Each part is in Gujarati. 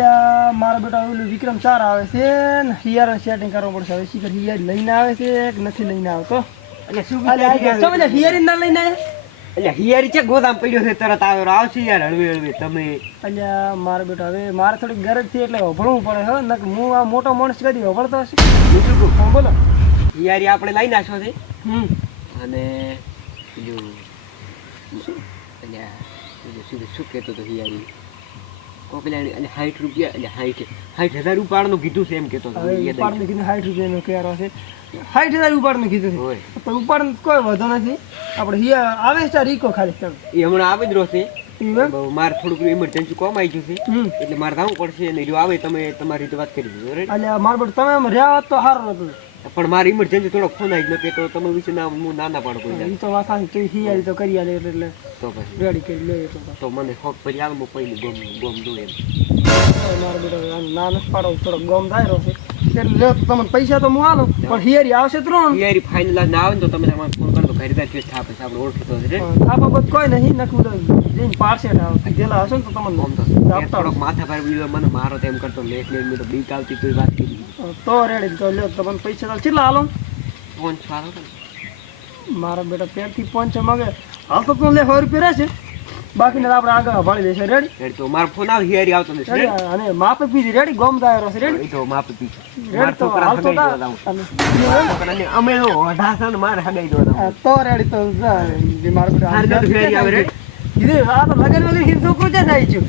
મારા બેટા ઓલું વિક્રમ ચાર આવે છે ને હિયાર સેટિંગ કરવું પડશે. હવે શીખર હિયાર લઈને આવે છે કે નથી લઈને આવતો. એટલે શું હિયારી? ના લઈને આવ્યા? એટલે હિયારી છે ગોદામ પડ્યો છે? તરત આવે આવશે યાર હળવે હળવે તમે. અલ્યા મારા બેટા હવે મારે થોડીક ગરજ છે એટલે ભણવું પડે હો. નક હું આ મોટો માણસ કદી હશે? બીજું કહું બોલો. હિયારી આપણે લઈ નાખો છે હમ. અને બીજું શું શું કહેતો હતો હિયારી? કો પેલા એટલે સાઠ રૂપિયા એટલે સાઠ સાઠ હજાર ઉપાડનું કીધું છે એમ કહેતો હતો. હવે યાદ ઉપાડનું કીધું સાઠ રૂપિયાનો કેરો છે? સાઠ હજાર ઉપાડનું કીધું છે. પણ ઉપાડનું કોઈ વધો નથી. આપણે હિયા આવે છે તાર ખાલી એ હમણાં આવી જ રહેશે? મારે થોડુંક ઇમરજન્સી કોમ આવી ગયું છે. એટલે મારે જવું પડશે. અને જો આવે તમે તમારી રીતે વાત કરી દીધો મારે તમે રહ્યા તો સારું હતું પણ મારે ઇમરજન્સી થોડોક ફોન આવી નથી તો તમે વિશે ના હું નાના પાડો કોઈ એ તો વાત સાચી તું હિયારી તો કરી આલે એટલે તો પછી. રેડી કરી લે તો. તો મને હોક પડી આવે મો પહેલી ગોમ ગોમ દો એમ. મારો બેટો ના પાડો થોડો ગમ દાયરો છે. એટલે તમને પૈસા તો હું આલો પણ હિયારી આવશે ત્રણ. હિયારી ફાઇનલ ના આવે ને તો તમે મને ફોન કરો તો ખરીદાર થાપે છે આપણે ઓળખીતો છે. આ બાબત કોઈ નહીં નકું તો જઈને હશે ને તો તમને મોમ તો થોડોક માથા ભારે બીજો મને મારો તેમ કરતો લેટ લેટ મેં તો બીક આવતી કોઈ વાત કરી તો રેડી તો લ્યો તમને પૈસા તો કેટલા હાલો મારા બેટા પેરથી પાંચ મગે. હાલ તો તું લે સો રૂપિયા રહેશે બાકીને તો આપણે આગળ ભાળી દઈશું રેડી રેડી તો મારો ફોન આવે હિયરી આવતો નથી. રેડી અને માપે પીધી રેડી ગોમ દાયરો છે રેડી તો માપી પી મારા રેડી તો છોકરા હાલ તો હગાઈ તા- દેવા જાઉં. અને- અમે તો છે ને હગાઈ દો તો રેડી તો જે. મારા બેટા હાલ તો ફેરી આવે રેડી કીધું આ તો લગન વગર કીધું છોકરું ક્યાં થાય છે.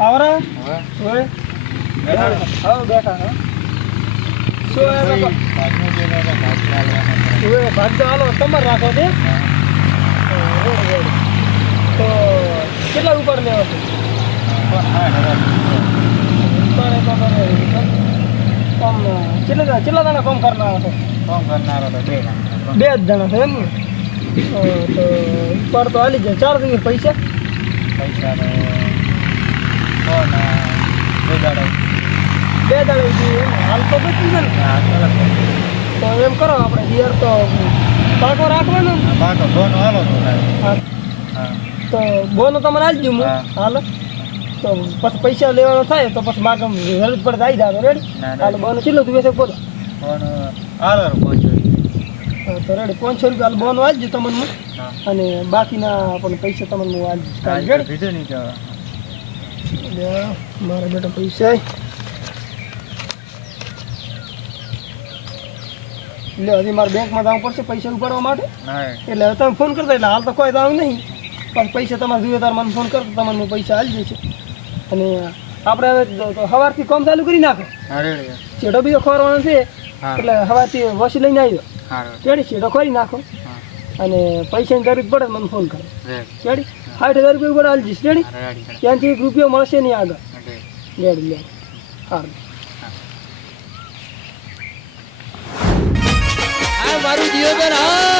આવરા? ઓય હા બેઠા હા શું એ? ઓય ભાગજો હાલો તમારે રાખો છે. તો કેટલા ઉપર લેવા છે? કમ કેટલા જણા કામ કરનારા છો બે જ જણા છે એમ ને? તો ઉપર તો હાલી જાય. ચાર દિવસ પૈસા. બે દાડે. જોઈએ એમ. હાલ તો બચી જાય ને તો એમ કરો આપણે હિયર તો પાકો રાખવાનો ને. હા તો બોનો તમારે આલજો દઉં હાલો. તો પછી પૈસા લેવાનો થાય તો પછી માગમ હેલ્પ પડે આવી જાય રેડી હાલો બોનો કેટલો દિવસે બોલો. હા, તો રેડી પાંચસો રૂપિયા બોન વાંચજો તમને અને બાકીના પણ પૈસા તમને હું લે, મારા બેટા પૈસા એટલે હજી મારે બેંકમાં જવું પડશે પૈસા ઉપાડવા માટે. એટલે હવે તમે ફોન કરતા એટલે હાલ તો કોઈ જવું નહીં. પણ પૈસા તમારે જોઈએ તાર મને ફોન કરતો તમને હું પૈસા આલી જશે અને આપણે હવે સવારથી કામ ચાલુ કરી નાખો. છેડો બીજો ખોરવાનો છે એટલે સવારથી વસી લઈને આવ્યો. ચેડી છેડો ખોરી નાખો. અને પૈસાની જરૂર પડે મને ફોન કરો. ચેડી? સાઠ હજાર રૂપિયા ઉપર આલી જઈશ. ચડી? ત્યાંથી એક રૂપિયો મળશે નહીં આગળ. લેડ લેડ સારું આ મારું જીવન હા.